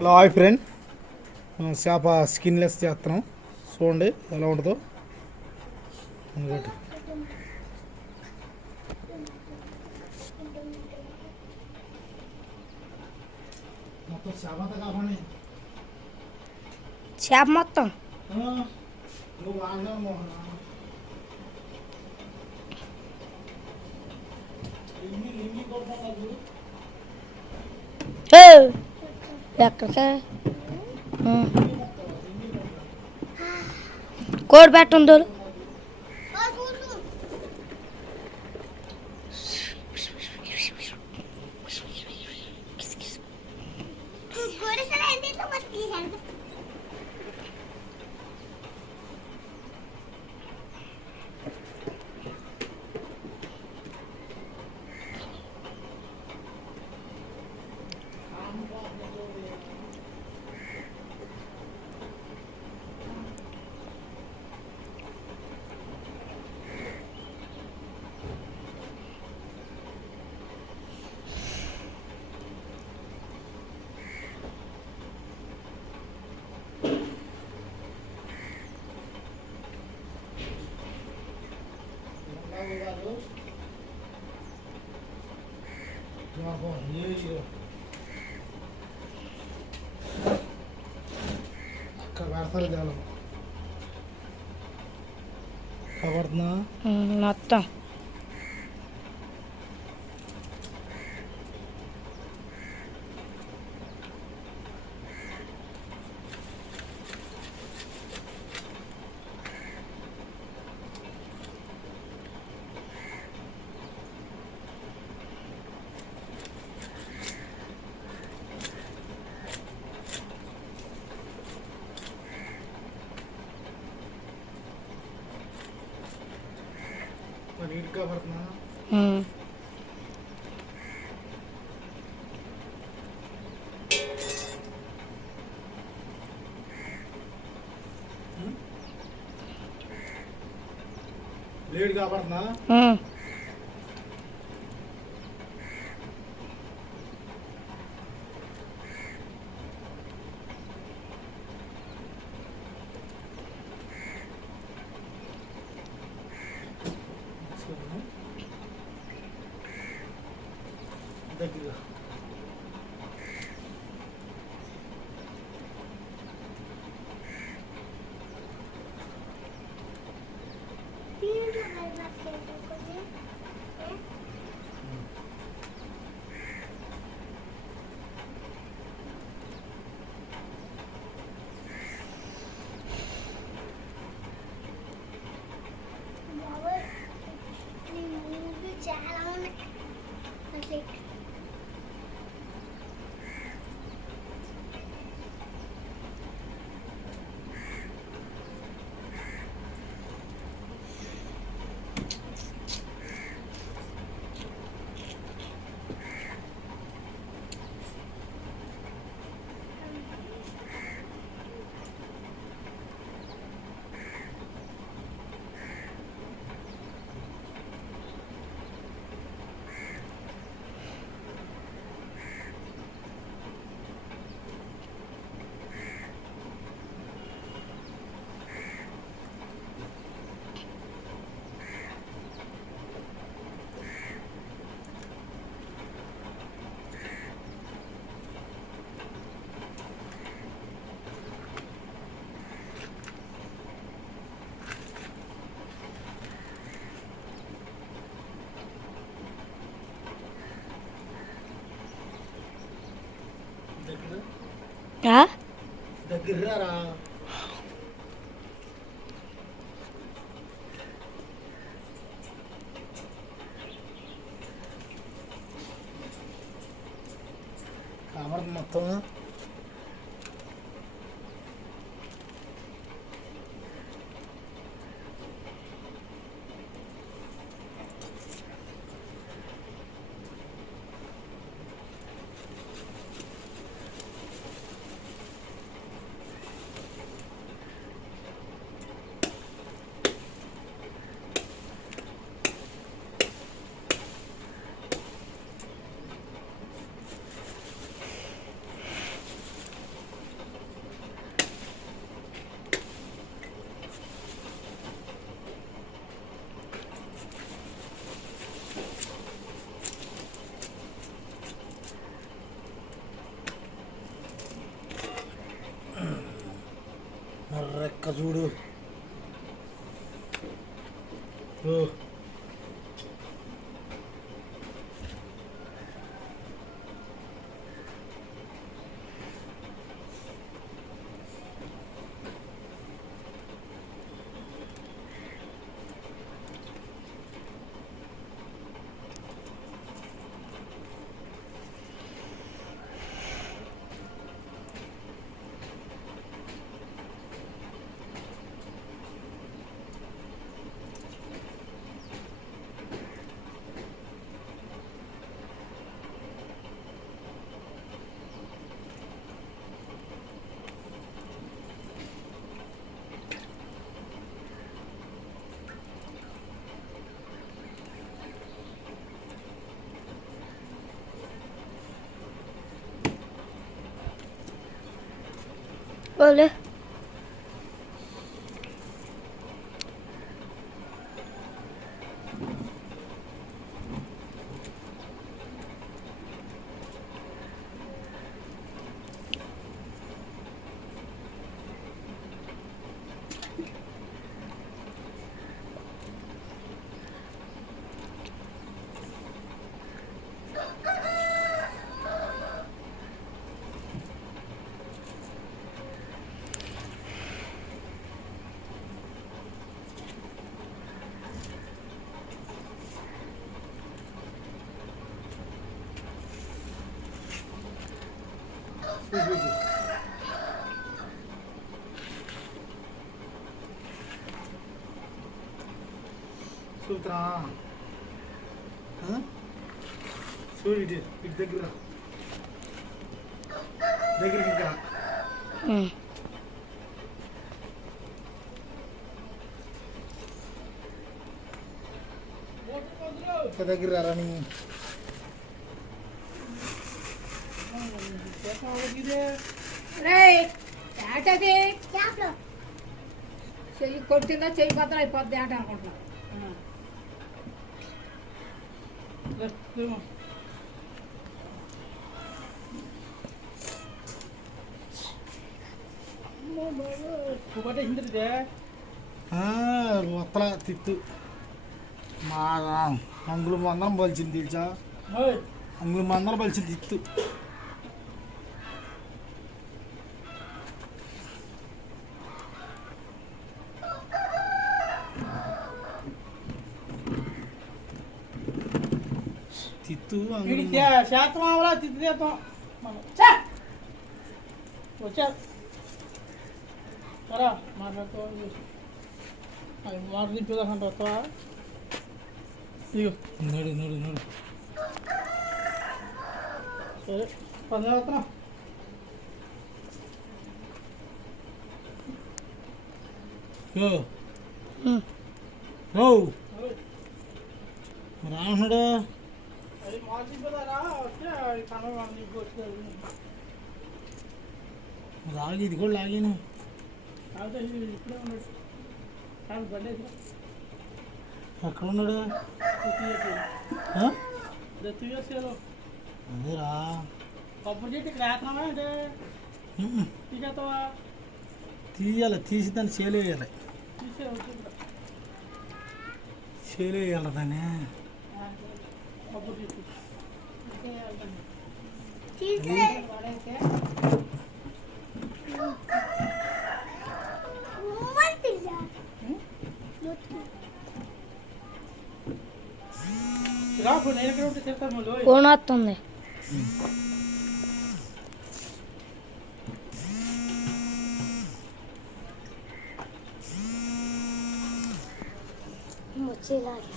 Hello hi friend, చేప skinless చేస్తున్నాం. చూడండి ఎలా ఉంటుందో. మొత్తం చేప కావాలి. చేప మొత్తం నువ్వు వాడినా ఎక్కడికి కోడి పెట్టండు. అక్కడ పెడతారు జాలం కబడుతున్నా మొత్తం నీట్ కబడుతున్నా. లేట్ కాబడుతున్నా. దగ్గర చాలా ఉన్నాయి. దగ్గర రా. కాబట్టి మొత్తం రెక్క చూడు. ఓ ఓలే చూతురా. చూడు ఇటు ఇటు దగ్గర దగ్గరికి ఇంకా ఇంకా దగ్గర రని ఏటది చేపలు చెయ్యి కొట్టిందా చెయ్యి బద్దలు అయిపోద్ది ఆట అనుకుంటున్నా ఒత్తల తిత్తు మా అంగులు మందరం పలిచింది తెలుసా. అంగులు మందరం పలిచింది తిత్తు. తిత్తు శాతమావలా తిత్తి తీద్దాం వచ్చా సరా మాట్లాడుతూ మాట దింపేదాకంటే వస్తావా ఇగో నడు నడు నడు. సరే 15 వస్తున్నా యో ఓ రానుడు అది మాట దింపేదారా వస్తే కనవ నీకు వచ్చి రాగి ఇది కూడా లాగాను. కాకపోతే ఇప్పుడే ఉన్నాడు కానీ బండి ఎక్కడ ఉన్నాడు? తీసేసారు అదేరా కొబ్బరి చెట్టు ఇక్కడ వేస్తున్నావా అంటే తీసేస్తావా తీయాలి. తీసి దాన్ని సేలు వేయాలి. తీసే వచ్చింది సేలు వేయాలి దాన్ని. కొబ్బరి చెట్టు తీస్తే ఉమ్మంటిగా రాకు నేను ఎక్కడ ఉంటే చెప్తాను మళ్ళీ ఫోన్ వస్తుంది. వచ్చేలాగా